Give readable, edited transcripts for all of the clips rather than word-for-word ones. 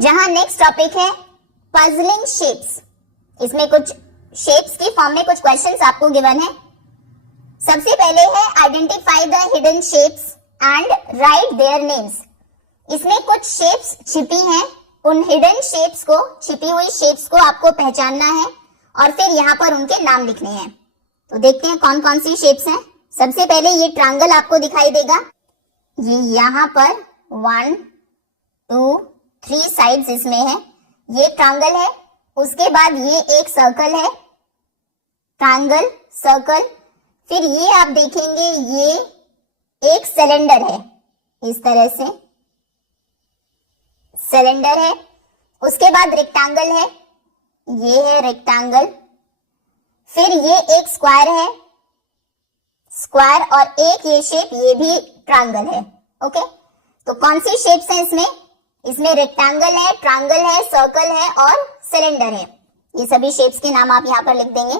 जहां next topic है puzzling shapes. इसमें कुछ शेप्स की फॉर्म में कुछ क्वेश्चंस आपको गिवन है। सबसे पहले है identify the hidden shapes and right their names. इसमें कुछ शेप्स छिपी हैं, उन हिडन शेप्स को, छिपी हुई शेप्स को आपको पहचानना है और फिर यहाँ पर उनके नाम लिखने हैं। तो देखते हैं कौन कौन सी शेप्स हैं। सबसे पहले ये ट्रायंगल आपको दिखाई देगा, ये यहाँ पर 1 2 3 साइड्स इसमें है, ये ट्रायंगल है। उसके बाद ये एक सर्कल है, ट्रायंगल सर्कल। फिर ये आप देखेंगे ये एक सिलेंडर है, इस तरह से सिलेंडर है। उसके बाद रेक्टेंगल है, ये है रेक्टेंगल। फिर ये एक स्क्वायर है, स्क्वायर, और एक ये शेप, ये भी ट्रायंगल है। ओके, तो कौन सी शेप्स हैं इसमें? इसमें रेक्टेंगल है, ट्रायंगल है, सर्कल है और सिलेंडर है। ये सभी शेप्स के नाम आप यहां पर लिख देंगे।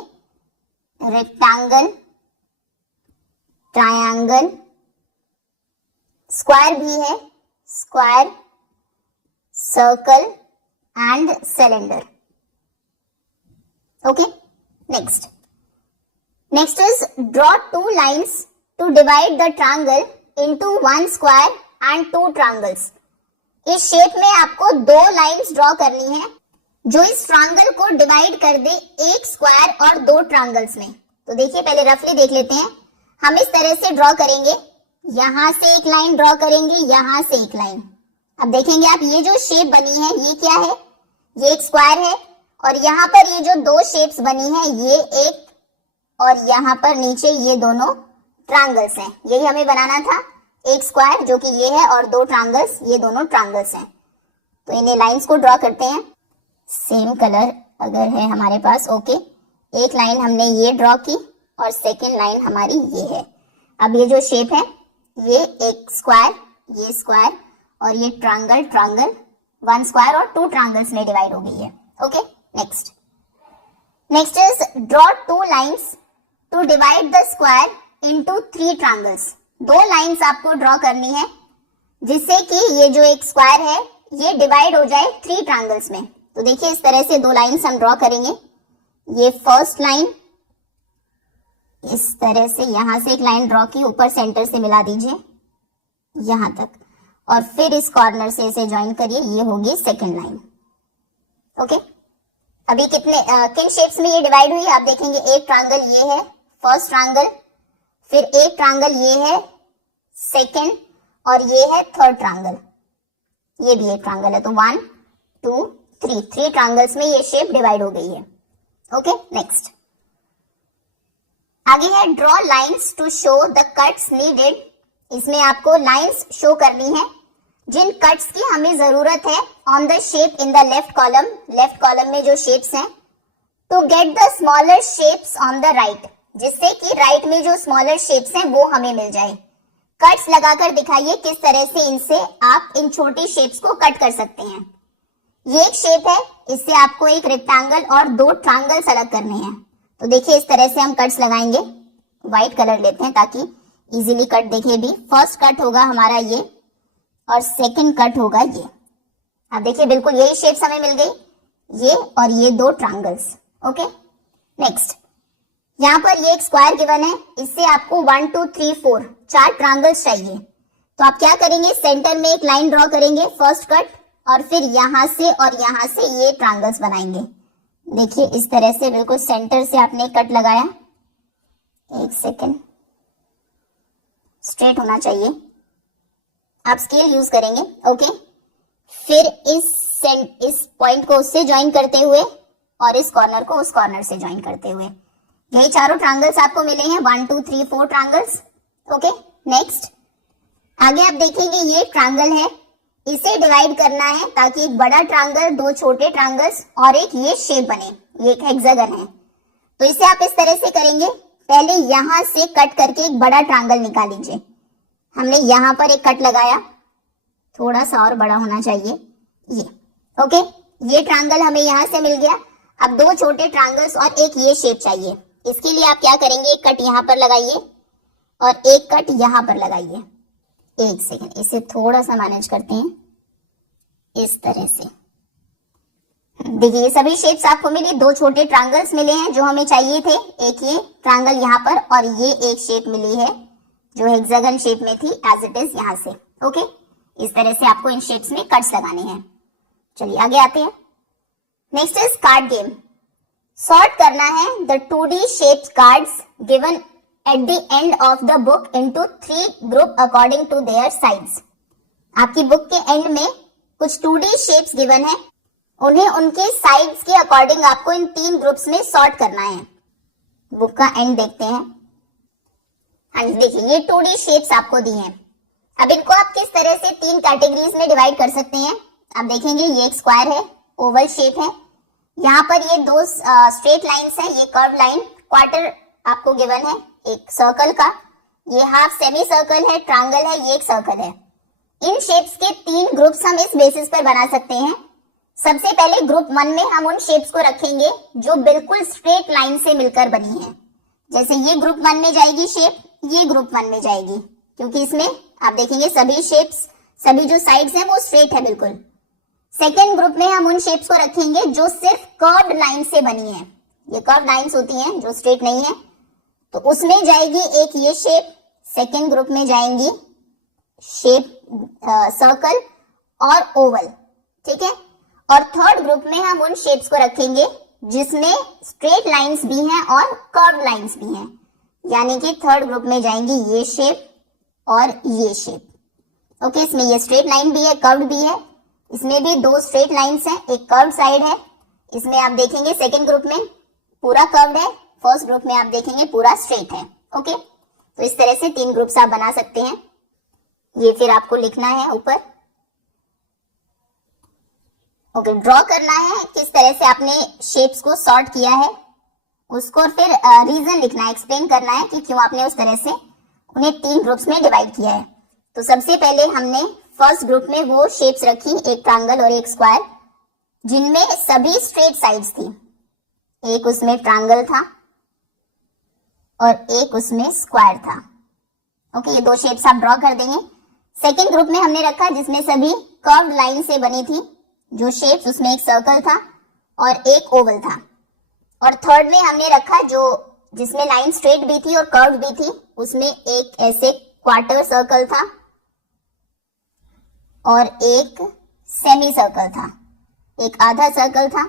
रेक्टेंगल, ट्रायंगल, स्क्वायर भी है, square, circle and cylinder. Okay, next is draw 2 lines to divide the triangle into 1 square and 2 triangles। इस शेप में आपको 2 लाइंस ड्रॉ करनी है जो इस ट्रायंगल को डिवाइड कर दे एक स्क्वायर और 2 ट्रायंगल्स में। तो देखिए, पहले रफली देख लेते हैं। हम इस तरह से ड्रॉ करेंगे, यहां से एक लाइन ड्रॉ करेंगे, यहां से एक लाइन। अब देखेंगे आप, ये जो शेप बनी है ये क्या है? ये एक स्क्वायर है, और यहाँ पर ये जो 2 शेप्स बनी है ये एक, और यहाँ पर नीचे ये दोनों ट्रायंगल्स हैं। यही हमें बनाना था, एक स्क्वायर जो कि ये है और 2 ट्रायंगल्स, ये दोनों ट्रायंगल्स हैं। तो इन्हें लाइंस को ड्रॉ करते हैं। सेम कलर अगर है हमारे पास, ओके। एक लाइन हमने ये ड्रॉ की और सेकेंड लाइन हमारी ये है। अब ये जो शेप है ये एक स्क्वायर, ये स्क्वायर और ये ट्रायंगल, ट्रायंगल, 1 स्क्वायर और 2 ट्रायंगल्स में डिवाइड हो गई है। Okay, next is draw 2 lines to divide the square into 3 triangles. 2 lines आपको ड्रॉ करनी है जिससे कि ये जो एक स्क्वायर है ये डिवाइड हो जाए 3 ट्रायंगल्स में। तो देखिए, इस तरह से 2 लाइंस हम ड्रॉ करेंगे। ये फर्स्ट लाइन, इस तरह से यहां से एक लाइन ड्रॉ की, ऊपर सेंटर से मिला दीजिए यहां तक, और फिर इस कॉर्नर से इसे ज्वाइन करिए, ये होगी सेकेंड लाइन। ओके, अभी किन शेप्स में ये डिवाइड हुई आप देखेंगे। एक ट्रायंगल ये है, फर्स्ट ट्रायंगल, फिर एक ट्रायंगल ये है, सेकेंड, और ये है थर्ड ट्रायंगल, ये भी एक ट्रायंगल है। तो 1 2 3 ट्रायंगल्स में ये शेप डिवाइड हो गई है। ओके, नेक्स्ट आगे है draw lines to show the cuts needed. इसमें आपको लाइंस शो करनी है जिन कट्स की हमें जरूरत है on the shape in the left column. Left column में जो शेप्स हैं, to get the smaller shapes on the right, जिससे कि राइट में जो स्मॉलर शेप्स हैं वो हमें मिल जाए। कट्स लगाकर दिखाइए किस तरह से इनसे आप इन छोटी शेप्स को कट कर सकते हैं। ये एक शेप है, इससे आपको एक रेक्टेंगल और 2 ट्रायंगल्स अलग करने हैं। तो देखिए, इस तरह से हम कट्स लगाएंगे। व्हाइट कलर लेते हैं ताकि इजीली कट देखे भी। फर्स्ट कट होगा हमारा ये और सेकंड कट होगा ये। अब देखिए, बिल्कुल यही शेप्स हमें मिल गई, ये और ये 2 ट्रायंगल्स। ओके, नेक्स्ट यहाँ पर ये एक स्क्वायर गिवन है, इससे आपको 1 2 3 4 ट्रायंगल्स चाहिए। तो आप क्या करेंगे, सेंटर में एक लाइन ड्रॉ करेंगे, फर्स्ट कट, और फिर यहां से और यहां से ये ट्रायंगल्स बनाएंगे। देखिए, इस तरह से बिल्कुल सेंटर से आपने कट लगाया। एक सेकेंड, स्ट्रेट होना चाहिए, आप स्केल यूज करेंगे। ओके, फिर इस पॉइंट को उससे ज्वाइन करते हुए और इस कॉर्नर को उस कॉर्नर से ज्वाइन करते हुए, यही चारों ट्रायंगल्स आपको मिले हैं, 1 2 3 4 ट्रायंगल्स। ओके, नेक्स्ट आगे आप देखेंगे ये ट्रायंगल है, इसे डिवाइड करना है ताकि एक बड़ा ट्रायंगल, 2 छोटे ट्रायंगल्स और एक ये शेप बने, ये एक हेक्सागन है। तो इसे आप इस तरह से करेंगे, पहले यहां से कट करके एक बड़ा ट्रायंगल निकाल लीजिए। हमने यहां पर एक कट लगाया, थोड़ा सा और बड़ा होना चाहिए ये। ओके, ये ट्रायंगल हमें यहां से मिल गया। अब 2 छोटे ट्रायंगल्स और एक ये शेप चाहिए। इसके लिए आप क्या करेंगे, एक कट यहां पर लगाइए और एक कट यहां पर लगाइए। एक सेकंड, इसे थोड़ा सा मैनेज करते हैं इस तरह से। देखिए ये सभी शेप्स आपको मिली, दो छोटे ट्रायंगल्स मिले हैं जो हमें चाहिए थे, एक ये ट्रायंगल यहाँ पर और ये एक शेप मिली है जो हेक्सागन शेप में थी एज इट इज यहाँ से। ओके, इस तरह से आपको इन शेप्स में कट्स लगाने हैं। चलिए आगे आते हैं। Next is called game. Sort करना है the 2D shaped cards given at the end of the book into 3 group according to their size। आपकी बुक के एंड में कुछ 2D shapes given है, उन्हें उनके साइड्स के अकॉर्डिंग आपको इन 3 ग्रुप्स में सॉर्ट करना है। बुक का एंड देखते हैं। हाँ जी, देखिए ये 2D shapes आपको दी हैं। अब इनको आप किस तरह से 3 कैटेगरीज में डिवाइड कर सकते हैं। आप देखेंगे ये एक स्क्वायर है, ओवल शेप है, यहाँ पर ये दो स्ट्रेट लाइंस हैं, ये कर्व लाइन, क्वार्टर आपको गिवन है एक सर्कल का, ये हाफ सेमी सर्कल है, ट्रायंगल है, ये एक सर्कल है। इन शेप्स के 3 ग्रुप्स हम इस बेसिस पर बना सकते हैं। सबसे पहले ग्रुप 1 में हम उन शेप्स को रखेंगे जो बिल्कुल स्ट्रेट लाइन से मिलकर बनी है। जैसे ये ग्रुप 1 में जाएगी शेप, ये ग्रुप 1 में जाएगी, क्योंकि इसमें आप देखेंगे सभी शेप्स, सभी जो साइड्स हैं वो स्ट्रेट है बिल्कुल। सेकेंड ग्रुप में हम उन शेप्स को रखेंगे जो सिर्फ कर्व्ड लाइन से बनी है। ये कर्व्ड लाइंस होती हैं जो स्ट्रेट नहीं है, तो उसमें जाएगी एक ये शेप, सेकेंड ग्रुप में जाएंगी शेप सर्कल और ओवल, ठीक है। और थर्ड ग्रुप में हम उन शेप्स को रखेंगे जिसमें स्ट्रेट लाइंस भी हैं और कर्व्ड लाइंस भी हैं, यानी कि थर्ड ग्रुप में जाएंगी ये शेप और ये शेप। ओके, इसमें ये स्ट्रेट लाइन भी है, कर्व्ड भी है, इसमें भी 2 स्ट्रेट लाइंस हैं, एक कर्व्ड साइड है। इसमें आप देखेंगे सेकंड ग्रुप में पूरा कर्व्ड है, फर्स्ट ग्रुप में आप देखेंगे पूरा स्ट्रेट है। ओके, तो इस तरह से 3 ग्रुप्स आप बना सकते हैं। ये फिर आपको लिखना है ऊपर। ओके, ड्रॉ करना है किस तरह से आपने शेप्स को सॉर्ट किया है उसको, फिर रीजन लिखना है, एक्सप्लेन करना है कि क्यों आपने उस तरह से उन्हें 3 ग्रुप्स में डिवाइड किया है। तो सबसे पहले हमने फर्स्ट ग्रुप में वो शेप्स रखी, एक ट्रायंगल और एक स्क्वायर, जिनमें सभी स्ट्रेट साइड्स थी। एक उसमें ट्रायंगल था और एक उसमें स्क्वायर था। ओके, ये 2 शेप्स आप ड्रॉ कर देंगे। सेकेंड ग्रुप में हमने रखा जिसमें सभी कर्व्ड लाइन से बनी थी, जो शेप्स, उसमें एक सर्कल था और एक ओवल था। और थर्ड में हमने रखा जो जिसमें लाइन स्ट्रेट भी थी और कर्व्ड भी थी, उसमें एक ऐसे क्वार्टर सर्कल था और एक सेमी सर्कल था, एक आधा सर्कल था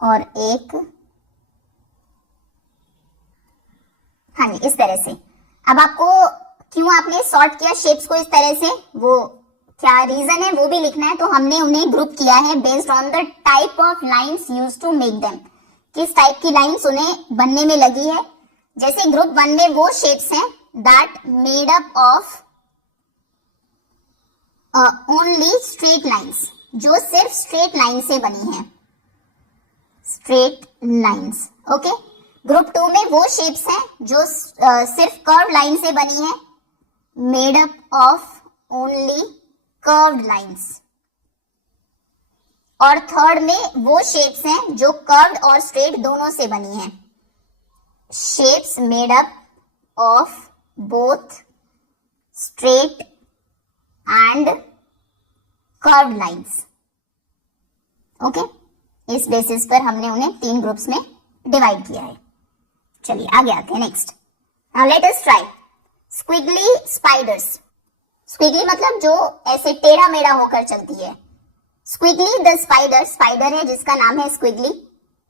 और एक, हाँ जी, इस तरह से। अब आपको क्यों आपने सॉर्ट किया शेप्स को इस तरह से, वो क्या रीजन है वो भी लिखना है। तो हमने उन्हें ग्रुप किया है based on the type of lines used to make them, किस टाइप की लाइंस उन्हें बनने में लगी है। जैसे ग्रुप 1 में वो शेप्स हैं that made up of only straight lines, जो सिर्फ स्ट्रेट लाइन से बनी है, स्ट्रेट लाइंस। ओके, ग्रुप 2 में वो शेप्स हैं जो सिर्फ कर्व लाइन से बनी है, made up of only curved lines. और थर्ड में वो शेप्स हैं जो कर्व्ड और स्ट्रेट दोनों से बनी है, shapes made up of both straight and curved lines. Okay, इस बेसिस पर हमने उन्हें 3 ग्रुप्स में डिवाइड किया है। चलिए आगे आते हैं। Next, now let us try squiggly spiders. Squiggly मतलब जो ऐसे टेढ़ा मेढ़ा होकर चलती है। स्क्विगली द स्पाइडर, स्पाइडर है जिसका नाम है squiggly,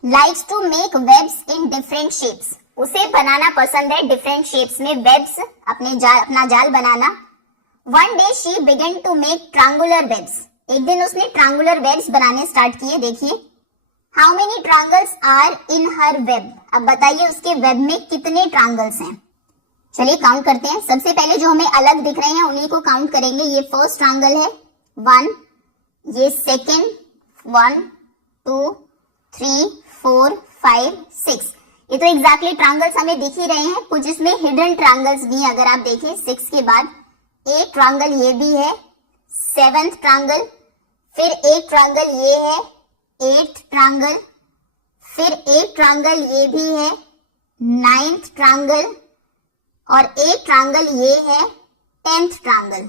likes to make webs in different shapes. उसे बनाना पसंद है डिफरेंट शेप्स में वेब्स, अपना जाल बनाना। One day she began to make triangular webs. एक दिन उसने ट्रायंगुलर वेब्स बनाने स्टार्ट किए। देखिए, how many triangles are in her web. अब बताइए उसके वेब में कितने ट्रायंगल्स हैं। चलिए काउंट करते हैं। सबसे पहले जो हमें अलग दिख रहे हैं उन्हीं को काउंट करेंगे। ये फर्स्ट ट्रायंगल है 1, ये सेकेंड 1 2 3 4 5 6। ये तो एग्जैक्टली ट्रायंगल्स हमें दिख ही रहे हैं। कुछ इसमें हिडन ट्रायंगल्स भी हैं। अगर आप देखें 6 के बाद एक ट्रायंगल ये भी है, 7th ट्रायंगल, फिर एक ट्रायंगल ये है 8th ट्रायंगल, फिर एक ट्रायंगल ये भी है 9th ट्रायंगल और एक ट्रायंगल ये है 10th ट्रायंगल।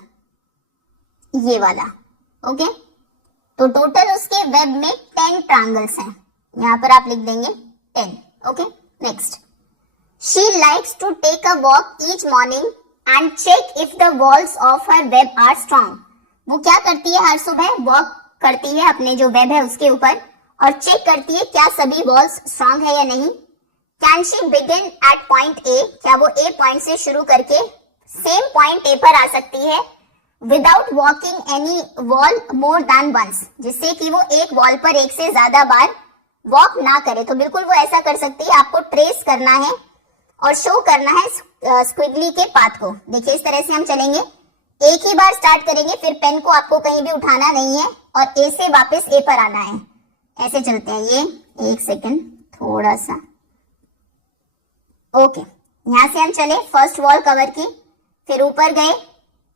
ये वाला। ओके, तो टोटल उसके वेब में 10 ट्रायंगल्स हैं, यहां पर आप लिख देंगे 10। Okay, next, she likes to take a walk each morning and check if the walls of her web are strong. वो क्या करती है, हर सुबह वॉक करती है अपने जो वेब है उसके ऊपर और चेक करती है क्या सभी वॉल्स स्ट्रॉन्ग है या नहीं। Can she begin eight point A, क्या वो ए पॉइंट से शुरू करके सेम पॉइंट ए पर आ सकती है without walking any wall more than once, जिससे कि वो एक वॉल पर एक से ज्यादा बार वॉक ना करे। तो बिल्कुल वो ऐसा कर सकती है, आपको ट्रेस करना है और शो करना है स्क्विगली के पाथ को। देखिए इस तरह से हम चलेंगे, एक ही बार स्टार्ट करेंगे, फिर पेन को आपको कहीं भी उठाना नहीं है और ए से वापस ए पर आना है। ऐसे चलते हैं, ये एक सेकंड थोड़ा सा। ओके, यहां से हम चले, फर्स्ट वॉल कवर की, फिर ऊपर गए,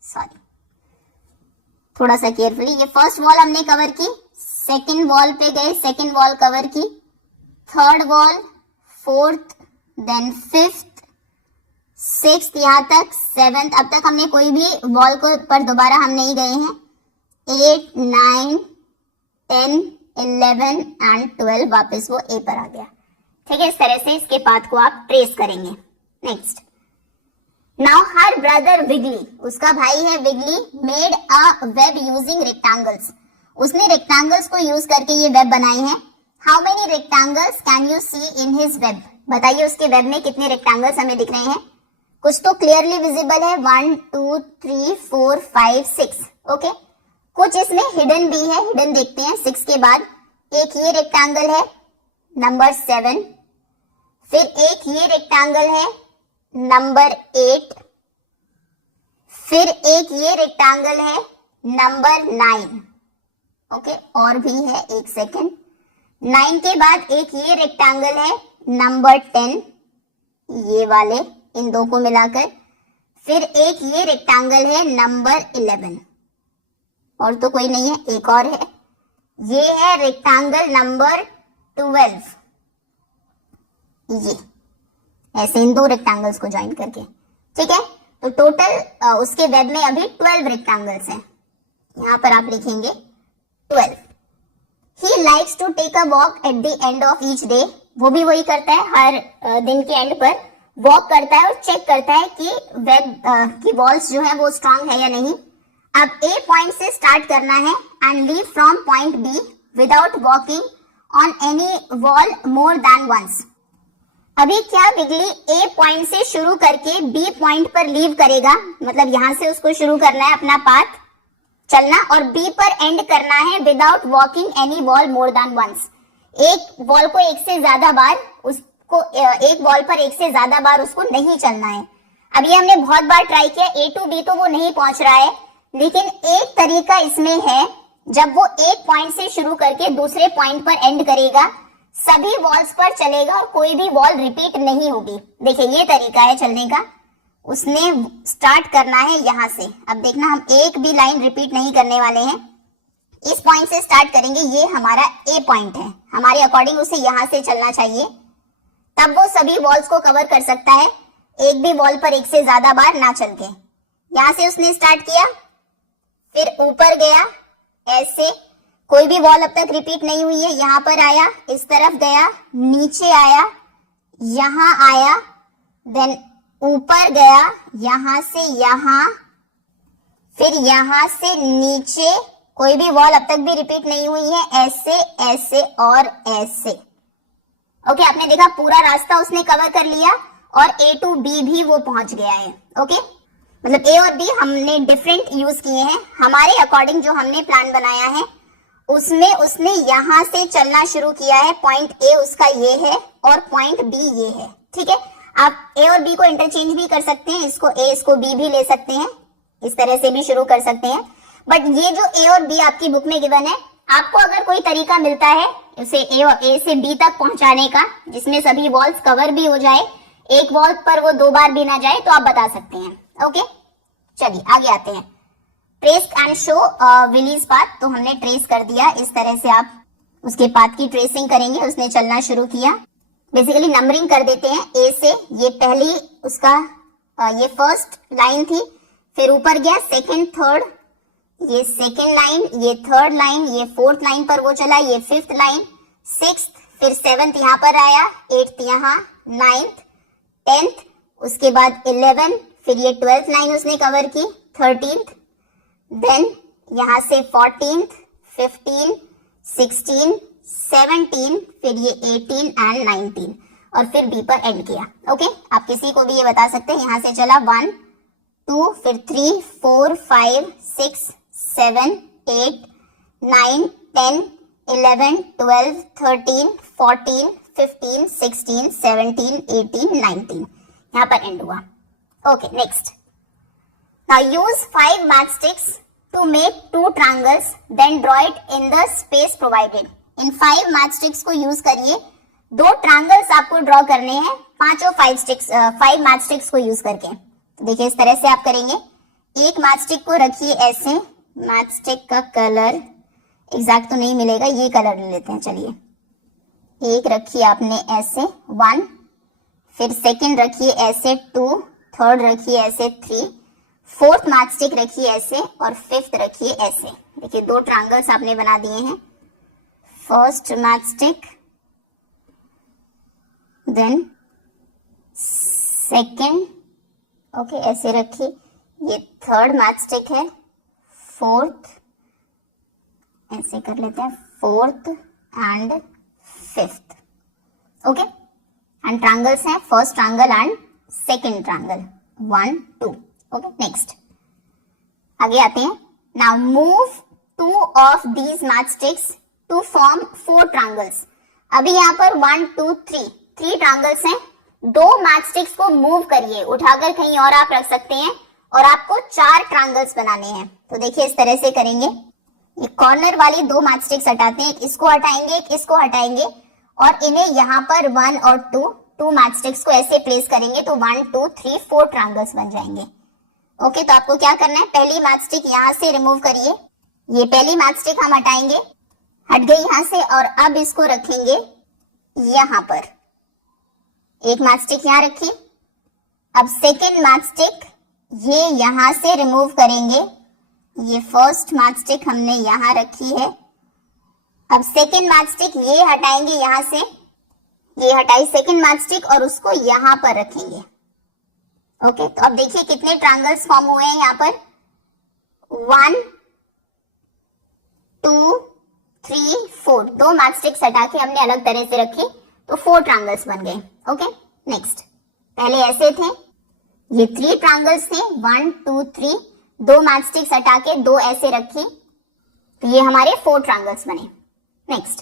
सॉरी थोड़ा सा केयरफुली, ये फर्स्ट वॉल हमने कवर की, सेकंड वॉल पे गए, सेकंड वॉल कवर की, third wall, fourth, then fifth, sixth, यहां तक, सेवेंथ, अब तक हमने कोई भी वॉल को पर दोबारा हम नहीं गए हैं। 8, 9, 10, 11 एंड 12, वापस वो ए पर आ गया। ठीक है, इस तरह से इसके पाथ को आप ट्रेस करेंगे। Next, now her brother wiggly, उसका भाई है wiggly, made a web using rectangles, उसने रेक्टेंगल्स को यूज करके ये वेब बनाई है। How many rectangles can you see in his web, बताइए उसके वेब में कितने रेक्टेंगल्स हमें दिख रहे हैं। कुछ तो क्लियरली विजिबल है, 1, 2, 3, 4, 5, 6। ओके, कुछ इसमें हिडन भी है, हिडन देखते हैं। 6 के बाद एक ये रेक्टेंगल है नंबर 7, फिर एक ये रेक्टेंगल है नंबर 8, फिर एक ये रेक्टेंगल है नंबर 9। ओके, और भी है, एक सेकेंड। 9 के बाद एक ये रेक्टेंगल है नंबर 10, ये वाले, इन दो को मिलाकर, फिर एक ये रेक्टेंगल है नंबर 11, और तो कोई नहीं है, एक और है, ये है रेक्टेंगल नंबर 12, ये ऐसे इन दो रेक्टेंगल्स को ज्वाइन करके। ठीक है, तो टोटल उसके वेब में अभी 12 रेक्टेंगल्स हैं, यहां पर आप लिखेंगे 12। He likes to take a walk at the end of each day, वो भी वही करता है, हर दिन के एंड पर वॉक करता है और चेक करता है कि वेब की वॉल्स जो है वो स्ट्रांग है या नहीं। अब ए पॉइंट से स्टार्ट करना है and leave from point B without walking on any wall more than once. अभी क्या बिगली ए पॉइंट से शुरू करके बी पॉइंट पर लीव करेगा, मतलब यहां से उसको शुरू करना है अपना पाथ चलना और बी पर एंड करना है without walking any wall more than once. एक वॉल को एक से ज्यादा बार उसको, एक वॉल पर एक से ज्यादा बार उसको नहीं चलना है। अब ये हमने बहुत बार ट्राई किया, ए टू बी तो वो नहीं पहुंच रहा है, लेकिन एक तरीका इसमें है, जब वो एक पॉइंट से शुरू करके दूसरे पॉइंट पर एंड करेगा, सभी वॉल्स पर चलेगा और कोई भी वॉल रिपीट नहीं होगी। देखिए ये तरीका है चलने का, उसने स्टार्ट करना है यहां से। अब देखना, हम एक भी लाइन रिपीट नहीं करने वाले हैं, इस पॉइंट से स्टार्ट करेंगे, ये हमारा ए पॉइंट है, हमारे अकॉर्डिंग उसे यहां से चलना चाहिए, तब वो सभी वॉल्स को कवर कर सकता है, एक भी वॉल पर एक से ज्यादा बार ना चल के। यहां से उसने स्टार्ट किया, फिर ऊपर गया, ऐसे कोई भी वॉल अब तक रिपीट नहीं हुई है, यहां पर आया, इस तरफ गया, नीचे आया, यहां आया, देन ऊपर गया, यहां से यहां, फिर यहां से नीचे, कोई भी वॉल अब तक भी रिपीट नहीं हुई है, ऐसे ऐसे और ऐसे। ओके, आपने देखा पूरा रास्ता उसने कवर कर लिया और ए टू बी भी वो पहुंच गया है। ओके, मतलब ए और बी हमने डिफरेंट यूज किए हैं, हमारे अकॉर्डिंग जो हमने प्लान बनाया है उसमें उसने यहां से चलना शुरू किया है, पॉइंट ए उसका ये है और पॉइंट बी ये है। ठीक है, आप ए और बी को इंटरचेंज भी कर सकते हैं, इसको ए इसको बी भी ले सकते हैं, इस तरह से भी शुरू कर सकते हैं, बट ये जो ए और बी आपकी बुक में गिवन है, आपको अगर कोई तरीका मिलता है उसे ए से बी तक पहुंचाने का जिसमें सभी वॉल्स कवर भी हो जाए, एक वॉल पर वो 2 बार भी ना जाए, तो आप बता सकते हैं। ओके, चलिए आगे आते हैं। Trace and show Willy's path, तो हमने ट्रेस कर दिया, इस तरह से आप उसके पाथ की ट्रेसिंग करेंगे। उसने चलना शुरू किया, बेसिकली नंबरिंग कर देते हैं ए से, ये पहली उसका ये फर्स्ट लाइन थी, फिर ऊपर गया, सेकंड, थर्ड, ये सेकेंड लाइन, ये थर्ड लाइन, ये फोर्थ लाइन पर वो चला, ये फिफ्थ लाइन, सिक्स्थ, फिर सेवंथ यहाँ पर आया, एट्थ यहाँ, नाइन्थ, टेंथ, उसके बाद 11, फिर ये 12th लाइन उसने कवर की, 13th, देन यहाँ से 14th, 15, 16, 17, फिर ये 18 एंड 19 और फिर बी पर एंड किया। ओके, आप किसी को भी ये बता सकते हैं, यहां से चला 1, 2, फिर 3, 4, 5, 6, 7, 8, 9, 10, 11, 12, 13, 14, 15, 16, 17, 18, 19, यहाँ पर एंड हुआ। Okay, next. Now use 5 matchsticks to make 2 triangles, then draw it in the space provided. इन 5 मैचस्टिक्स को यूज करिए, 2 ट्रायंगल्स आपको ड्रॉ करने हैं 5 मैचस्टिक्स को यूज करके। तो देखिए इस तरह से आप करेंगे। एक मैचस्टिक को रखिए ऐसे, मैचस्टिक का कलर एग्जैक्ट तो नहीं मिलेगा, ये कलर ले लेते हैं। चलिए, एक रखिए आपने ऐसे 1, फिर सेकंड रखिए ऐसे 2, थर्ड रखिए ऐसे 3, फोर्थ मैचस्टिक रखिए ऐसे और फिफ्थ रखिए ऐसे। देखिए 2 ट्रायंगल्स आपने बना दिए हैं। First matchstick, then second, okay ऐसे रखिए। ये थर्ड मैचस्टिक है, फोर्थ, ऐसे कर लेते हैं, fourth and fifth. Okay, and triangles हैं first triangle and second triangle, 1, 2। Okay, next आगे आते हैं। Now move 2 of these matchsticks to form 4 triangles. अभी यहाँ पर 1, 2, 3 ट्रायंगल्स हैं। 2 मैचस्टिक्स को मूव करिए, उठाकर कहीं और आप रख सकते हैं और आपको 4 ट्रायंगल्स बनाने हैं। तो देखिए इस तरह से करेंगे। ये कॉर्नर वाली 2 मैचस्टिक्स हटाते हैं, एक इसको हटाएंगे, एक इसको हटाएंगे और इन्हें यहाँ पर 1 और 2 मैचस्टिक्स को ऐसे प्लेस करेंगे तो 1, 2, 3, 4 ट्रायंगल्स बन जाएंगे। ओके, तो आपको क्या करना है, पहली मैचस्टिक यहाँ से रिमूव करिए। ये पहली मैचस्टिक हम हटाएंगे, हट गई यहाँ से, और अब इसको रखेंगे यहाँ पर। एक मैचस्टिक यहाँ रखी। अब सेकेंड मैचस्टिक ये यहां से रिमूव करेंगे। ये फर्स्ट मैचस्टिक हमने यहां रखी है। अब सेकेंड मैचस्टिक ये हटाएंगे यहां से, ये हटाई सेकेंड मैचस्टिक और उसको यहां पर रखेंगे। ओके, तो अब देखिए कितने ट्रायंगल्स फॉर्म हुए हैं यहाँ पर, 1, 2, 3, 4। 2 मैचस्टिक्स हटा के हमने अलग तरह से रखे तो 4 ट्रायंगल्स बन गए। ओके, नेक्स्ट, पहले ऐसे थे, ये 3 ट्रायंगल्स थे, 1, 2, 3। 2 मैचस्टिक्स हटा के 2 ऐसे रखी तो ये हमारे 4 ट्रायंगल्स बने। Next,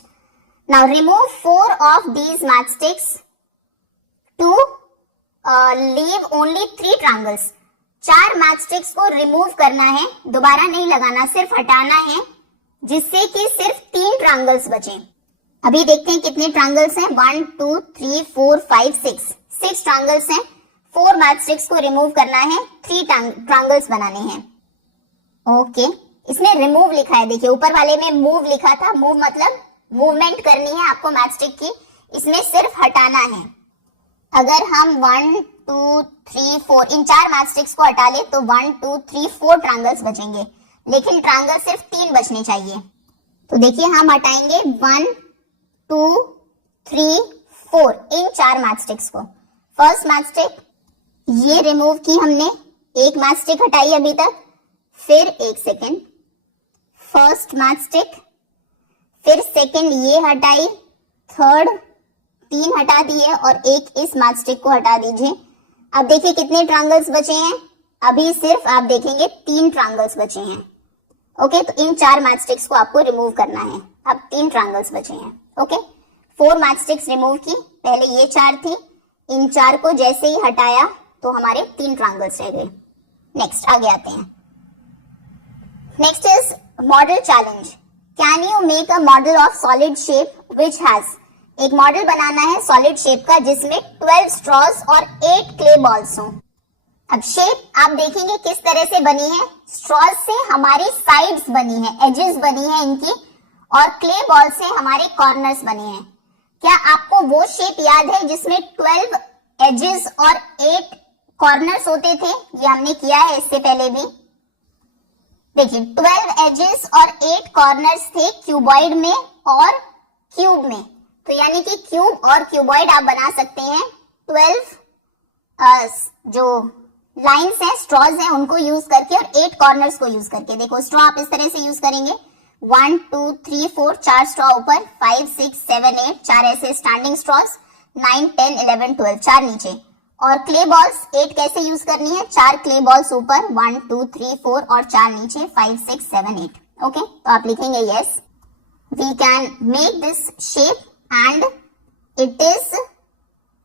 now remove 4 of these matchsticks to leave only 3 triangles. 4 matchsticks को रिमूव करना है, दोबारा नहीं लगाना, सिर्फ हटाना है, जिससे कि सिर्फ 3 ट्रायंगल्स बचे। अभी देखते हैं कितने ट्रायंगल्स हैं, 1, 2, 3, 4, 5, 6 ट्रायंगल्स हैं। 4 मैचस्टिक्स को रिमूव करना है, 3 ट्रायंगल्स बनाने हैं। ओके, इसमें रिमूव लिखा है, देखिए ऊपर वाले में मूव लिखा था, मूव मतलब मूवमेंट करनी है आपको मैचस्टिक की, इसमें सिर्फ हटाना है। अगर हम 1, 2, 3, 4 इन 4 मैचस्टिक्स को हटा ले तो 1, 2, 3, 4 ट्रायंगल्स बचेंगे, लेकिन ट्रायंगल सिर्फ 3 बचने चाहिए। तो देखिए हम हटाएंगे 1, 2, 3, 4 इन 4 मैचस्टिक्स को। फर्स्ट मैचस्टिक ये रिमूव की हमने, एक मैचस्टिक हटाई अभी तक, फिर एक सेकेंड, फर्स्ट मैचस्टिक, फिर सेकेंड ये हटाई, थर्ड, 3 हटा दिए और एक इस मैचस्टिक को हटा दीजिए। अब देखिए कितने ट्रायंगल्स बचे हैं, अभी सिर्फ आप देखेंगे 3 ट्रायंगल्स बचे हैं। ओके, तो इन 4 मैचस्टिक्स को आपको रिमूव करना है, अब 3 ट्रायंगल्स बचे हैं। ओके, 4 मैचस्टिक्स रिमूव की, पहले ये 4 थी, इन 4 को जैसे ही हटाया तो हमारे 3 ट्रायंगल्स रह गए। नेक्स्ट आगे आते हैं। Next is model challenge. Can you make a model of solid shape which has, एक मॉडल बनाना है सॉलिड शेप का जिसमें 12 स्ट्रॉज और 8 क्ले बॉल्स हों। अब शेप आप देखेंगे किस तरह से बनी है, स्ट्रॉज से हमारी साइड्स बनी है, एजेस बनी है इनकी, और क्ले बॉल से हमारे कॉर्नर्स बने हैं। क्या आपको वो शेप याद है जिसमें 12 एजेस और 8 कॉर्नर्स होते थे? ये हमने किया है इससे पहले भी। देखिए 12 एजेस और 8 कॉर्नर्स थे क्यूबॉइड में और क्यूब में, तो यानी कि क्यूब और क्यूबॉइड आप बना सकते हैं 12 जो लाइंस हैं, स्ट्रॉज हैं, उनको यूज करके और 8 कॉर्नर्स को यूज करके। देखो स्ट्रॉ आप इस तरह से यूज करेंगे 1 2 3 4 4 स्ट्रॉ ऊपर, 5 6 7 8 4 ऐसे स्टैंडिंग स्ट्रॉज, 9 10 11 12 4 नीचे। और क्ले बॉल्स 8 कैसे यूज करनी है, 4 क्ले बॉल्स ऊपर, 1 2 3 4 और 4 नीचे, 5 6 7 8। ओके, तो आप लिखेंगे yes we can make this shape and it is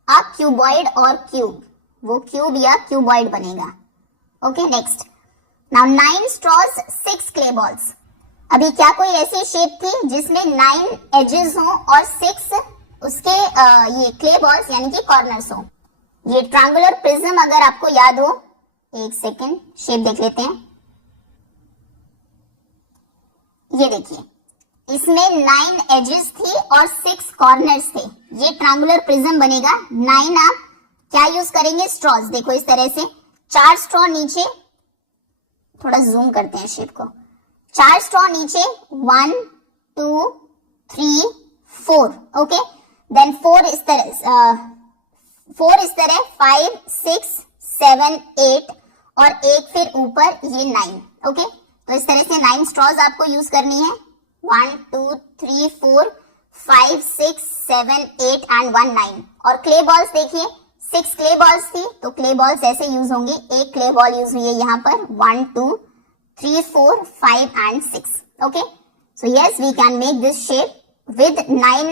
a cuboid और क्यूब, वो क्यूब या क्यूबॉइड बनेगा। Okay, next now 9 straws 6 clay balls. अभी क्या कोई ऐसी शेप थी जिसमें 9 एजेस हो और 6 उसके ये क्ले बॉल्स यानी कि कॉर्नर्स हो। ये ट्रायंगुलर प्रिज्म अगर आपको याद हो, एक सेकेंड शेप देख लेते हैं। ये देखिए इसमें 9 एजेस थी और 6 कॉर्नर्स थे, ये ट्रायंगुलर प्रिज्म बनेगा। 9 आप क्या यूज करेंगे, स्ट्रॉज। देखो इस तरह से 4 स्ट्रॉ नीचे, थोड़ा जूम करते हैं शेप को, 4 स्ट्रॉ नीचे, 1 2 3 4। ओके, देन 4 इस तरह 5 6 7 8 और एक फिर ऊपर ये 9। ओके, तो इस तरह से 9 स्ट्रॉज आपको यूज करनी है, 1 2 3 4 5 6 7 8 एंड 1 9। और क्ले बॉल्स देखिए 6 क्ले बॉल्स थी, तो क्ले बॉल्स ऐसे यूज होंगी, एक क्ले बॉल यूज हुई है यहाँ पर, 1 2 3 4 5 and 6. Okay, so yes we can make this shape with 9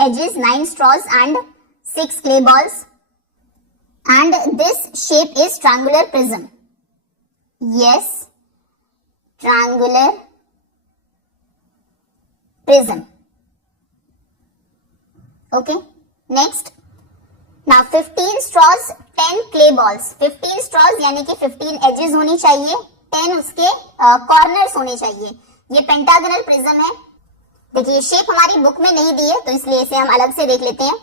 edges, 9 straws and 6 clay balls, and this shape is triangular prism. Yes, triangular prism. Okay, next now 15 straws 10 clay balls। 15 straws यानी कि 15 edges होनी चाहिए, 10 उसके corners होने चाहिए। ये pentagonal prism है। देखिए शेप हमारी बुक में नहीं दी है तो इसलिए इसे हम अलग से देख लेते हैं।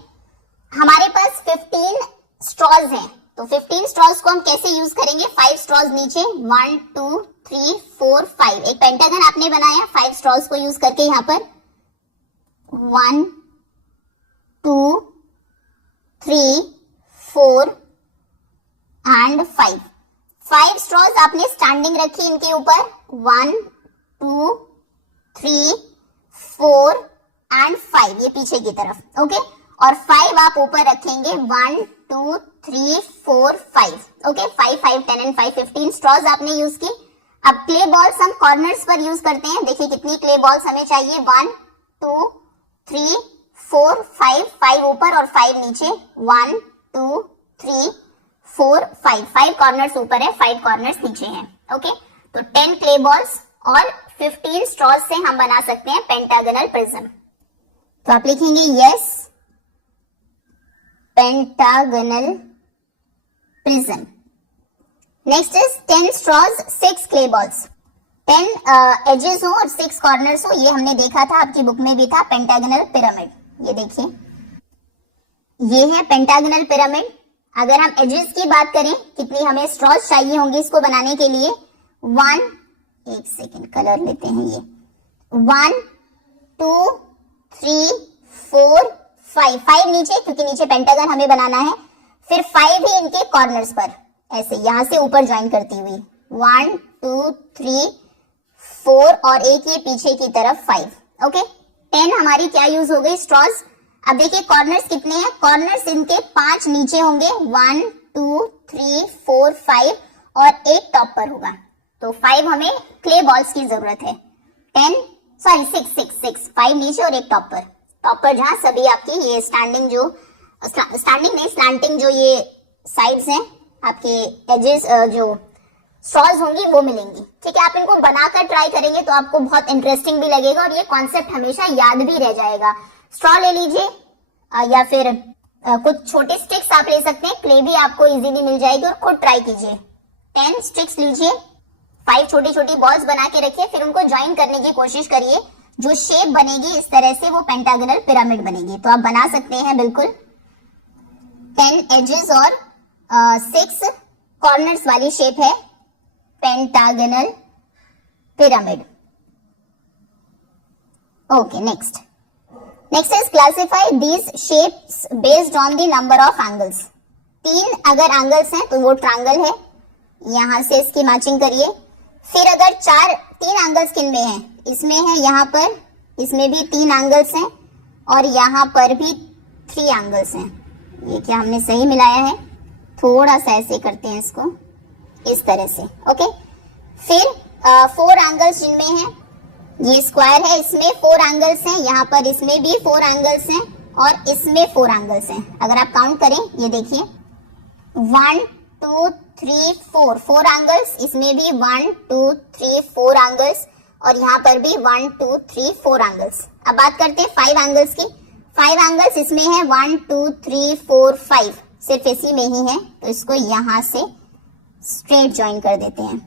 हमारे पास 15 स्ट्रॉज हैं, तो 15 स्ट्रॉज को हम कैसे यूज करेंगे, 5 स्ट्रॉज नीचे, 1 2 3 4 5, एक पेंटागन आपने बनाया 5 स्ट्रॉज को यूज करके। यहाँ पर 1 2 3 4 एंड 5 स्ट्रॉज आपने स्टैंडिंग रखी इनके ऊपर, 1 2 3 4 एंड 5, ये पीछे की तरफ। ओके, और 5 आप ऊपर रखेंगे, 1 2 3 4 5। ओके, 5 5 10 एंड 5 15 स्ट्रॉज आपने यूज की। अब क्ले बॉल्स हम कॉर्नर्स पर यूज करते हैं। देखिए कितनी क्ले बॉल्स हमें चाहिए, 1 2 3 4 5 ऊपर और 5 नीचे, 1 2 3 4 5 कॉर्नर्स ऊपर है, 5 कॉर्नर्स नीचे हैं। ओके, तो 10 क्ले बॉल्स और 15 स्ट्रॉज से हम बना सकते हैं पेंटागनल प्रिज्म। तो आप लिखेंगे yes pentagonal prism. Next is 10 straws 6 clay balls. 10 edges हो और 6 कॉर्नर्स हो, ये हमने देखा था, आपकी बुक में भी था, पेंटागनल पिरामिड। ये देखिए ये है पेंटागनल पिरामिड। अगर हम एजेस की बात करें, कितनी हमें स्ट्रॉज चाहिए होंगी इसको बनाने के लिए, 1, एक सेकेंड कलर लेते हैं, ये 1 2 3 4 5 नीचे, क्योंकि नीचे पेंटागन हमें बनाना है, फिर 5 ही इनके कॉर्नर्स पर ऐसे यहां से ऊपर ज्वाइन करती हुई, 1 2 3 4 और एक ये पीछे की तरफ 5। ओके, 10 हमारी क्या यूज हो गई, स्ट्रॉज। अब देखिए कॉर्नर्स कितने हैं, कॉर्नर्स इनके 5 नीचे होंगे, 1 2 3 4 5 और एक टॉप पर होगा, तो 5 हमें क्ले बॉल्स की जरूरत है। 6 5 नीचे और एक टॉप पर जहां सभी आपकी ये स्टैंडिंग नहीं स्लैंटिंग जो ये साइड्स हैं आपके एजेस जो स्ट्रॉज होंगी वो मिलेंगी। ठीक है, आप इनको बनाकर ट्राई करेंगे तो आपको बहुत इंटरेस्टिंग भी लगेगा और ये कॉन्सेप्ट हमेशा याद भी रह जाएगा। स्ट्रॉ ले लीजिए या फिर कुछ छोटे स्टिक्स आप ले सकते हैं, क्ले भी आपको इजीली मिल जाएगी और खुद ट्राई कीजिए। 10 स्टिक्स लीजिए, 5 छोटी छोटी बॉल्स बना के रखिए, फिर उनको ज्वाइन करने की कोशिश करिए, जो शेप बनेगी इस तरह से वो पेंटागनल पिरामिड बनेगी। तो आप बना सकते हैं बिल्कुल। 10 एजेस और 6 कॉर्नर्स वाली शेप है pentagonal pyramid. Okay, next is classify these shapes based on the number of angles. 3 अगर एंगल्स हैं तो वो ट्रायंगल है, यहां से इसकी मैचिंग करिए। फिर अगर 3 एंगल्स किन में है, इसमें है, यहाँ पर इसमें भी 3 एंगल्स हैं और यहाँ पर भी 3 एंगल्स हैं। ये क्या हमने सही मिलाया है? थोड़ा सा ऐसे करते हैं इसको, इस तरह से। ओके, फिर 4 एंगल्स जिनमें हैं, ये स्क्वायर है, इसमें 4 एंगल्स हैं, यहाँ पर इसमें भी 4 एंगल्स हैं और इसमें 4 एंगल्स हैं। अगर आप काउंट करें, ये देखिए 1 2 3 4 एंगल्स, इसमें भी 1 2 3 4 एंगल्स और यहाँ पर भी 1 2 3 4 एंगल्स। अब बात करते हैं 5 एंगल्स की। 5 एंगल्स इसमें है 1 2 3 4 5, सिर्फ इसी में ही है, तो इसको यहाँ से स्ट्रेट ज्वाइन कर देते हैं।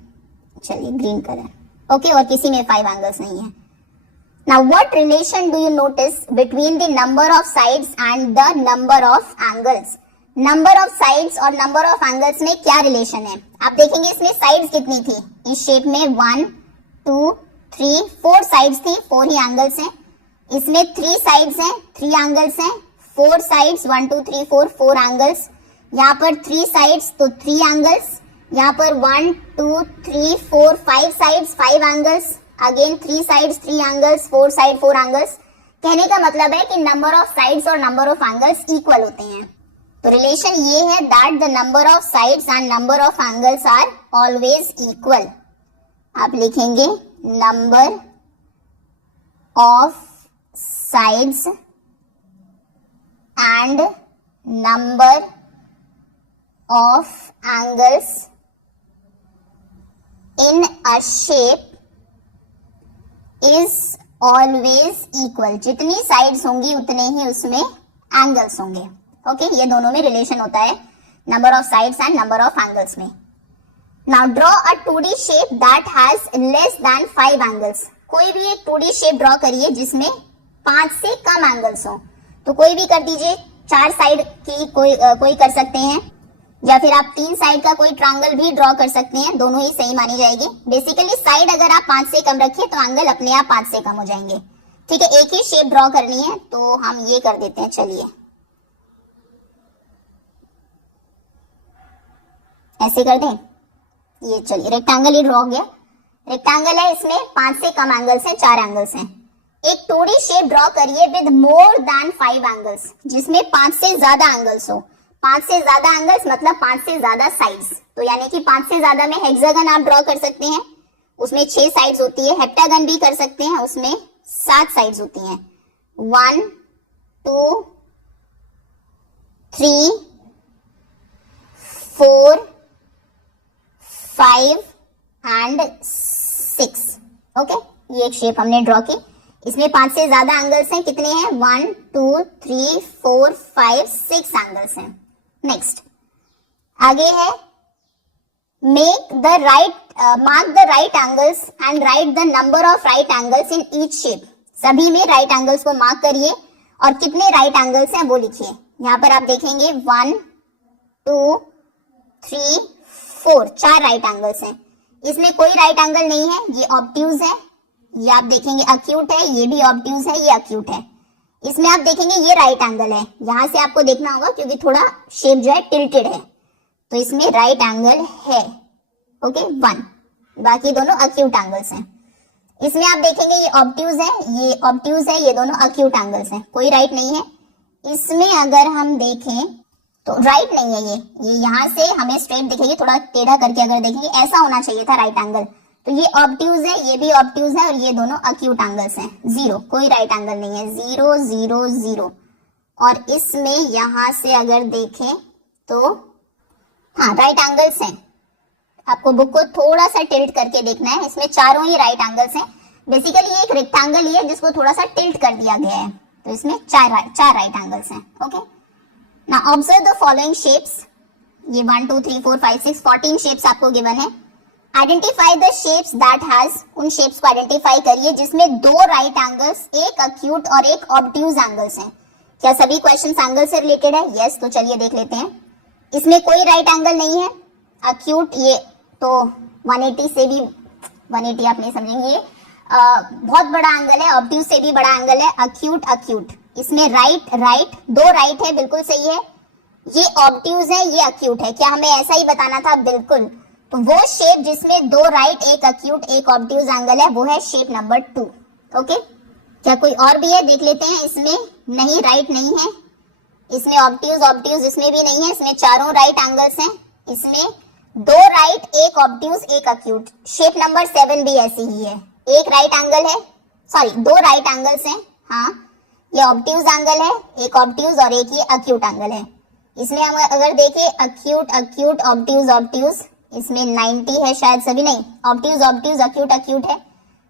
चलिए, ग्रीन कलर। ओके, और किसी में 5 एंगल्स नहीं है। Now what relation do you notice between the number of sides and the number of angles? Number of sides और नंबर ऑफ एंगल्स में क्या रिलेशन है? आप देखेंगे इसमें साइड्स कितनी थी, इस शेप में 1 2 3 4 साइड्स थी, 4 ही एंगल्स हैं। इसमें 3 साइड्स हैं, 3 एंगल्स हैं, 4 साइड्स 1 2 3 4 एंगल्स। यहाँ पर 3 साइड्स तो 3 एंगल्स, यहाँ पर 1 2 3 4 5 sides 5 angles, again 3 sides 3 angles, 4 side 4 angles. कहने का मतलब है कि नंबर ऑफ साइड्स और नंबर ऑफ एंगल्स इक्वल होते हैं। तो रिलेशन ये है that the number of sides and number of angles are always equal. आप लिखेंगे number of sides and number of angles in a shape is always equal. जितनी sides होंगी उतने ही उसमें एंगल्स होंगे। ओके, ये दोनों में रिलेशन होता है number of sides and number of angles में। Now draw a 2D shape that has less than 5 angles. कोई भी एक 2D शेप ड्रॉ करिए जिसमें 5 से कम एंगल्स हो। तो कोई भी कर दीजिए, 4 साइड की कोई कर सकते हैं, या फिर आप 3 साइड का कोई ट्रायंगल भी ड्रॉ कर सकते हैं, दोनों ही सही मानी जाएगी। बेसिकली साइड अगर आप 5 से कम रखिए तो एंगल अपने आप 5 से कम हो जाएंगे। ठीक है, एक ही शेप ड्रॉ करनी है तो हम ये कर देते हैं। चलिए, ऐसे कर दें। ये चलिए, रेक्टेंगल ही ड्रॉ हो गया। रेक्टेंगल है, इसमें 5 से कम एंगल्स हैं, 4 एंगल्स हैं। एक 2D शेप ड्रॉ करिए विद मोर देन 5 एंगल्स, जिसमें 5 से ज्यादा एंगल्स हो। 5 से ज्यादा एंगल्स मतलब 5 से ज्यादा साइड्स। तो यानी कि 5 से ज्यादा में हेक्सागन आप ड्रॉ कर सकते हैं, उसमें 6 साइड्स होती है। हेप्टागन भी कर सकते हैं, उसमें 7 साइड्स होती हैं। 1 2 3 4 5 एंड 6। ओके, ये एक शेप हमने ड्रॉ की। इसमें 5 से ज्यादा एंगल्स हैं, कितने हैं? 1 2 3 4 5 6 एंगल्स हैं। नेक्स्ट आगे है mark the right angles and right the number of right angles in each shape. सभी में राइट एंगल्स को मार्क करिए और कितने राइट एंगल्स हैं वो लिखिए। यहाँ पर आप देखेंगे 1 2 3 4 4 राइट एंगल्स हैं। इसमें कोई राइट एंगल नहीं है, ये ऑब्ट्यूज है। ये आप देखेंगे अक्यूट है, ये भी ऑब्ट्यूज है, ये अक्यूट है। इसमें आप देखेंगे ये राइट एंगल है, यहां से आपको देखना होगा क्योंकि थोड़ा शेप जो है टिल्टेड है, तो इसमें राइट एंगल है। ओके, 1। बाकी दोनों अक्यूट एंगल्स हैं। इसमें आप देखेंगे ये ऑब्ट्यूज है, ये ऑब्ट्यूज है, ये दोनों अक्यूट एंगल्स हैं, कोई राइट नहीं है। इसमें अगर हम देखें तो राइट नहीं है, ये यहां से हमें स्ट्रेट दिखेगी, थोड़ा टेढ़ा करके अगर देखेंगे ऐसा होना चाहिए था राइट एंगल। तो ये ऑब्ट्यूज है, ये भी ऑब्ट्यूज है और ये दोनों अक्यूट एंगल्स हैं। 0, कोई राइट एंगल नहीं है। 0 0 0। और इसमें यहां से अगर देखें तो हाँ राइट एंगल्स हैं। आपको बुक को थोड़ा सा टिल्ट करके देखना है, इसमें चारों ही राइट एंगल्स हैं। बेसिकली ये एक रेक्टेंगल ही है जिसको थोड़ा सा टिल्ट कर दिया गया है, तो इसमें चार राइट एंगल्स हैं। Okay, now observe the following shapes. ये 1 2 3 4 5 6 14 शेप्स आपको गिवन है। Identify the shapes that has, उन शेप्स को आइडेंटिफाई करिए जिसमें 2 राइट एंगल्स, एक अक्यूट और एक ऑब्ट्यूज एंगल्स हैं। क्या सभी क्वेश्चंस एंगल से रिलेटेड है? यस, तो चलिए देख लेते हैं। इसमें कोई राइट एंगल नहीं है, अक्यूट, ये तो 180 से भी 180 आप नहीं समझेंगे। ये बहुत बड़ा एंगल है, ऑब्ट्यूज से भी बड़ा एंगल है। अक्यूट अक्यूट, इसमें राइट दो राइट है, बिल्कुल सही है। ये ऑब्ट्यूज है, ये अक्यूट है। क्या हमें ऐसा ही बताना था? बिल्कुल। तो वो शेप जिसमें दो राइट एक अक्यूट एक ऑब्ट्यूज एंगल है वो है शेप नंबर 2। ओके, क्या कोई और भी है? देख लेते हैं। इसमें नहीं, राइट नहीं है। इसमें ऑब्ट्यूज इसमें भी नहीं है। इसमें चारों राइट एंगल्स हैं। इसमें दो राइट एक ऑब्ट्यूज एक अक्यूट। शेप नंबर 7 भी ऐसी ही है। एक राइट एंगल है, सॉरी दो राइट एंगल्स हैं। हाँ, ये ऑब्ट्यूज एंगल है, एक ऑब्ट्यूज और एक ये अक्यूट एंगल है। इसमें हम अगर देखें अक्यूट अक्यूट ऑब्ट्यूज, इसमें 90 है शायद, सभी नहीं। ऑब्ट्यूज अक्यूट है।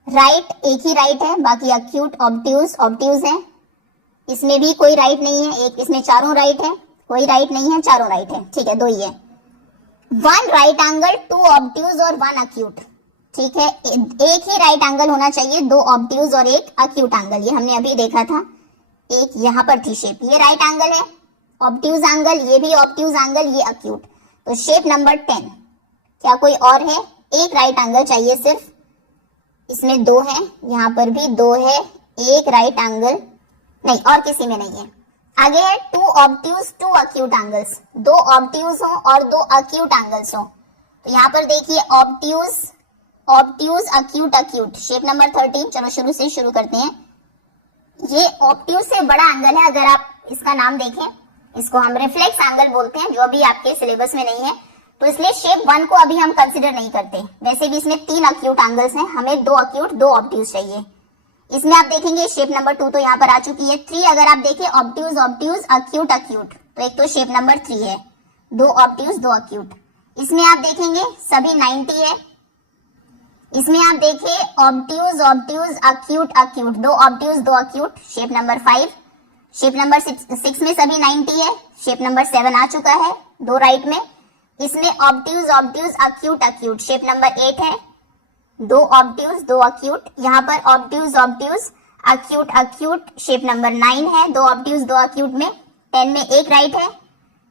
राइट एक ही राइट है, बाकी अक्यूट ऑब्ट्यूज है। इसमें भी कोई राइट नहीं है। एक इसमें चारों राइट है, कोई राइट नहीं है, चारों राइट है। ठीक है, दो ही है। 1 राइट एंगल 2 ऑब्ट्यूज और 1 अक्यूट। ठीक है, एक ही राइट एंगल होना चाहिए, 2 ऑब्ट्यूज और एक अक्यूट एंगल। ये हमने अभी देखा था। एक यहाँ पर थी शेप, ये राइट एंगल है, ऑब्ट्यूज एंगल, ये भी ऑब्ट्यूज एंगल, ये अक्यूट। तो शेप नंबर 10। क्या कोई और है? एक राइट एंगल चाहिए सिर्फ। इसमें दो है, यहाँ पर भी दो है, एक राइट एंगल नहीं, और किसी में नहीं है। आगे है 2 ऑब्ट्यूज 2 अक्यूट एंगल्स। 2 ऑब्ट्यूज हो और 2 अक्यूट एंगल्स हो। तो यहाँ पर देखिए ऑब्ट्यूज अक्यूट। Shape number 13। चलो शुरू से शुरू करते हैं। ये ऑब्ट्यूज से बड़ा एंगल है। अगर आप इसका नाम देखें, इसको हम रिफ्लेक्स एंगल बोलते हैं, जो अभी आपके सिलेबस में नहीं है, तो इसलिए शेप 1 को अभी हम कंसिडर नहीं करते। वैसे भी इसमें 3 अक्यूट एंगल्स हैं, हमें 2 अक्यूट 2 ऑब्ट्यूज चाहिए। इसमें आप देखेंगे शेप नंबर 2 तो यहाँ पर आ चुकी है। 3 अगर आप देखें ऑब्ट्यूज अक्यूट, तो एक तो शेप नंबर 3 है, 2 ऑब्ट्यूज 2 अक्यूट। इसमें आप देखेंगे सभी 90 है। इसमें आप देखें obtuse acute, 2 obtuse 2 acute, shape number 5। Shape number 6 में सभी 90 है। शेप नंबर 7 आ चुका है, 2 राइट में। इसमें ऑब्ट्यूज अक्यूट, शेप नंबर 8 है, 2 ऑब्ट्यूज 2 अक्यूट। यहाँ पर ऑब्ट्यूज अक्यूट, शेप नंबर 9 है, 2 ऑब्ट्यूज 2 अक्यूट में। 10 में एक राइट है।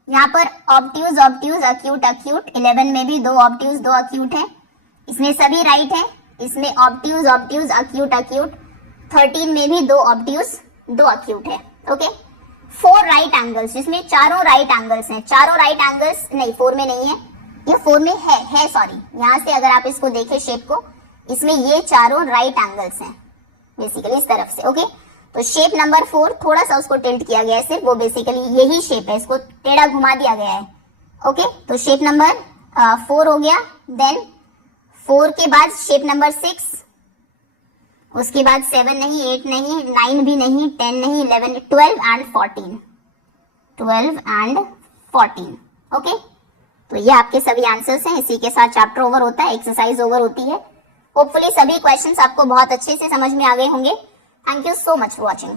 यहाँ पर ऑब्ट्यूज अक्यूट, 11 में भी 2 ऑब्ट्यूज 2 अक्यूट है। इसमें सभी राइट है। इसमें ऑब्ट्यूज अक्यूट, 13 में भी 2 ऑब्ट्यूज 2 अक्यूट है। ओके, 4 राइट एंगल्स, जिसमें चारों राइट एंगल्स हैं। चारों राइट एंगल्स नहीं, 4 में नहीं है, ये 4 में है सॉरी। यहाँ से अगर आप इसको देखें शेप को, इसमें ये चारों राइट एंगल्स हैं बेसिकली इस तरफ से। ओके, तो शेप नंबर 4 थोड़ा सा उसको टिल्ट किया गया है, सिर्फ वो बेसिकली यही शेप है, इसको टेढ़ा घुमा दिया गया है। ओके, तो शेप नंबर 4 हो गया। देन 4 के बाद शेप नंबर 6, उसके बाद 7 नहीं, 8 नहीं, 9 भी नहीं, 10 नहीं, 11, 12 एंड 14। ओके, तो ये आपके सभी आंसर्स हैं। इसी के साथ चैप्टर ओवर होता है, एक्सरसाइज ओवर होती है। होपफुली सभी क्वेश्चंस आपको बहुत अच्छे से समझ में आ गए होंगे। Thank you so much for watching.